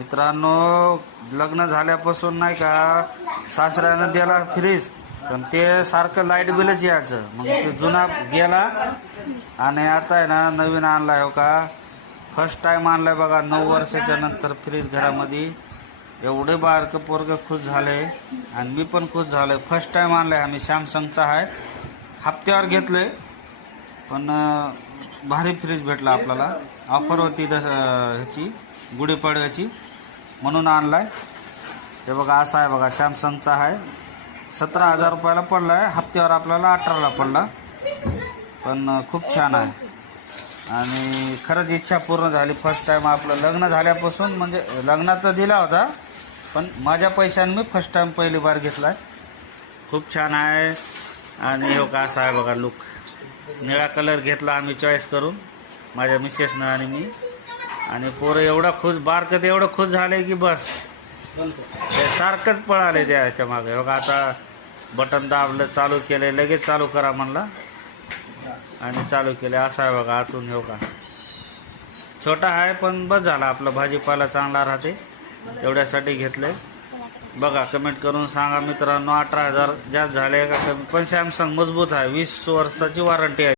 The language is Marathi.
मित्रांनो, लग्न झाल्यापासून नाही का सासऱ्यानं दिला फ्रीज, पण ते सारखं लाईट बिलच यायचं. मग ते जुना गेला आणि आता आहे ना नवीन आणलाय. हो का, फर्स्ट टाइम आणलाय बघा 9 वर्षाच्या नंतर फ्रीज घरामध्ये. एवढे बारकं पोरगं खुश झाले आणि मी पण खुश झालोय. फर्स्ट टाइम आणलाय आम्ही. सॅमसंगचा आहे, हप्त्यावर घेतलंय, पण भारी फ्रीज भेटला आपल्याला. ऑफर होती ह्याची गुढीपाडव्याची, म्हणून आणलाय. हे बघा असं आहे बघा, सॅमसंगचा आहे. 17,000 रुपयाला पडला आहे, हप्त्यावर आपल्याला 18ला पडला. पण खूप छान आहे आणि खरंच इच्छा पूर्ण झाली. फर्स्ट टाइम आपलं लग्न झाल्यापासून, म्हणजे लग्नात तर दिला होता, पण माझ्या पैशाने मी फर्स्ट टाइम पहिली बार घेतला आहे. खूप छान आहे. आणि हो का असा आहे बघा लुक. निळा कलर घेतला आम्ही चॉईस करून, माझ्या मिसेसनं आणि मी. आणि पोरं एवढं खुश, बारकं एवढं खुश झाले की बस ते सारखंच पळाले त्याच्या मागे. बघा आता बटन दाबलं, चालू केलं, लगेच चालू करा म्हणला आणि चालू केले. असं आहे बघा आतून. हो का छोटा आहे पण बस झाला, आपला भाजीपाला चांगला राहते एवढ्यासाठी घेतलंय. बघा कमेंट करून सांगा मित्रांनो, 18,000 जास्त झाले का कमी? पण सॅमसंग मजबूत आहे, 20 वर्षाची वॉरंटी आहे.